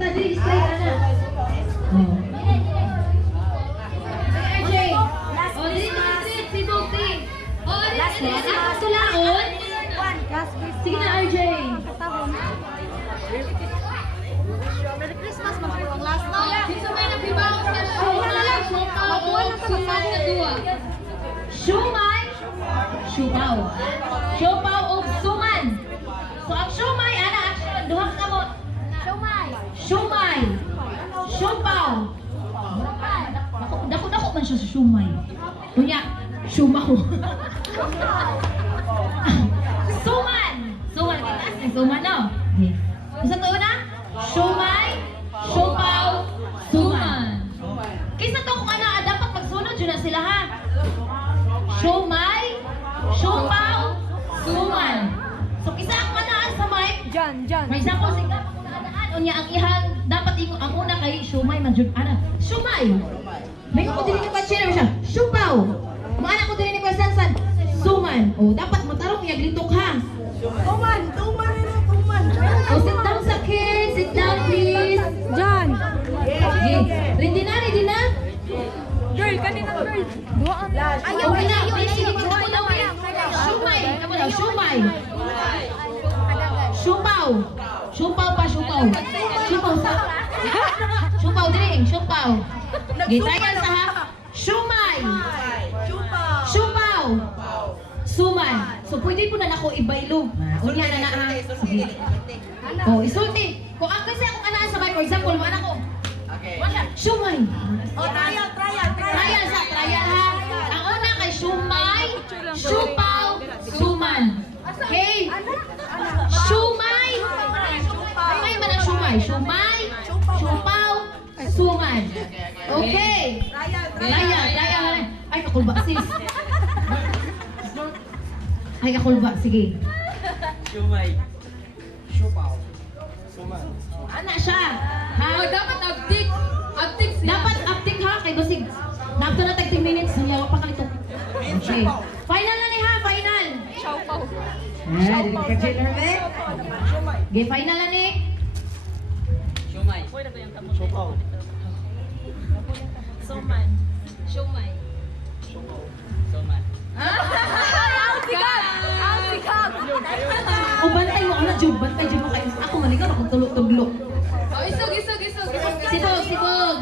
ta di straight ana. Oh. Okay. Oh, dili ka straight si Bukti. Oh, dili ako tulaon. Sige na, RJ. Merry Christmas, magpapang last na. Dito may nagbibawas na Shumay. Shumaw. Shumaw o suman. So ang shumay, ana, duha ka mo. Shumay. Shumaw. Dako man siya sa shumay. Kunya, shumaw. Suman. Suman, kitaas ni suman, no? Okay. Isa to na? Shumay, shumaw, suman. Kaysa to kung ano, dapat magsunod yun na sila ha. Shumay, shumaw, suman. So kisa ang manaan sa mic. Jan. For example, sige pa kung naadaan. Unya ang ihang, dapat ang una kay shumay, manjud. Ano? Shumay. May ko din ni Pachino siya. Shumaw. Maana ko din ni Pasansan. Suman. O, dapat matarong iyag litok ha. Tuman. O, sit down sa kids. Sit down, please. Jan. Okay. Ready na? Girl, kanina girl. Ayaw, Okay na. ayaw. Sige, kita mo daw. Shumay. Kamu daw, shumay. Shumaw. Shumaw pa, shumaw. Shumaw sa. Shumaw, dring. Shumaw. Gitayan sa ha. Shumay. Shumaw. Suman. So, pwede po na ako ibaylo. Unya na ha. Sige. Oh, isulti. Kung ako kasi akong anaan sa mic, for example, mana ko. Shumay. Trial ha. Ang una kay shumay, shumaw, suman. Okay? Shumay. May man ang shumay. Shumay, shumaw, suman. Okay. Trial. Ay, kakulba sis. Ay, kakulba. Sige. Shumay. Shumaw. Suman. Ana siya. Ha? Dapat update siya. Dapat uptik ha. Kay basig. Napto na tag 10 minutes. Yawa pa kalito. Okay. Final na ni ha. Final. Siopaw. Dili ka chiller be. Okay, final na ni. Shumay. Shumaw. Suman. Shumay. Suman. Altikab. O bantay mo. Ano, Jub? Bantay Jub mo kayo. Ako manigaw. Ako tulo-tuglo. Oh, isog. Sibog.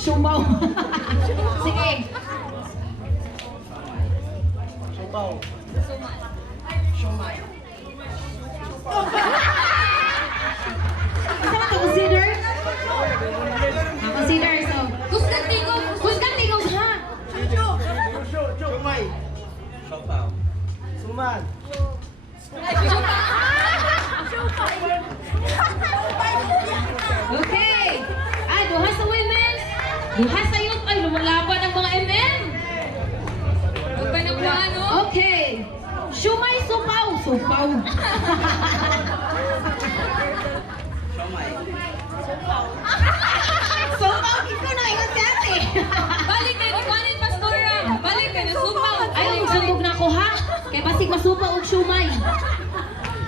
Shumaw. Sige. Shumaw. Suman. Shumay. Isa na to consider? Consider. So, Kusgan tigong. ha? Shumay. Shumaw. Suman. Okay. Ay, duha sa women. Duha sa youth. Ay, lumalaban ang mga MM. Okay. Shumay, supaw. Shumay. Supaw, ikaw na ingat si ate. Balik kayo, ikanin pastora. Balik kayo, supaw. Ay, sandog na ako ha. Kaya basig masupaw og shumay.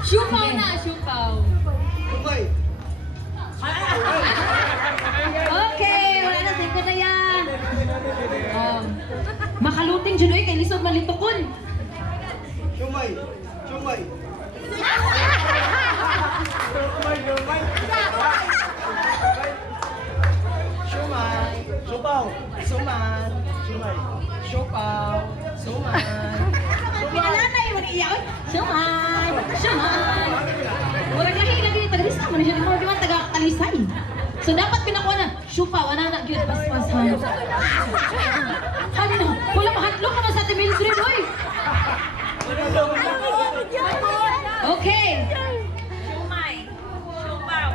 Siopaw na, siopaw. Shumay. Okay, wala na. Sige na yan. Makaluting dyan oy, kay lisod malitokon. Shumay. Shumay. Shumaw. Suman. Shumay. Shumaw. Suman. Pinalanay mo niya oy. Shumay. Wala lagi tagalisa mo na siya. Di ba taga-talisay? So dapat pinakuha na, syupaw, na yun, pas-pas ha. Ano na, wala mahatlong naman sa ating Mildred, oy. Okay. Shumay. Syupaw.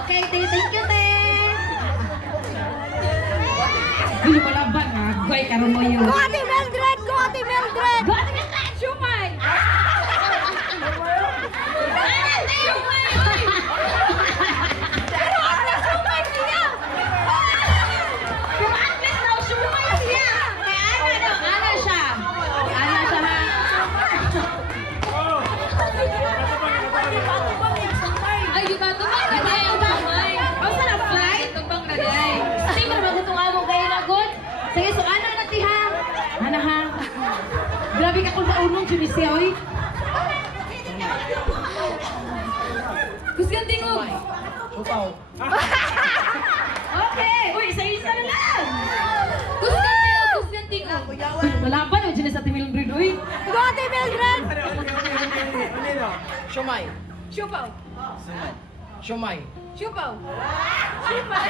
Okay, thank you, te. Hindi mo laban, ha? Goy, karoon mo yun. Go Ate Mildred! Go, Ate Mildred! Shumay! Ay, di ba? Tubang na day ang kamay. Ang sarap flight. Tubang na day. Sige, marami itong among kayo na good. Sige, so ano na ti ha? Ano ha? Grabe ka kung maunong, Junisia, oy. Kusgan tingog. Siopaw. Okay! Uy, isa-isa na lang! Kusgan tingog. Kusgan tingog. Uy, malaban ang Junisia ti Mildred, uy. Uli na. Siomay. Siopaw. Suman. Siomay. Siopaw. Siomay.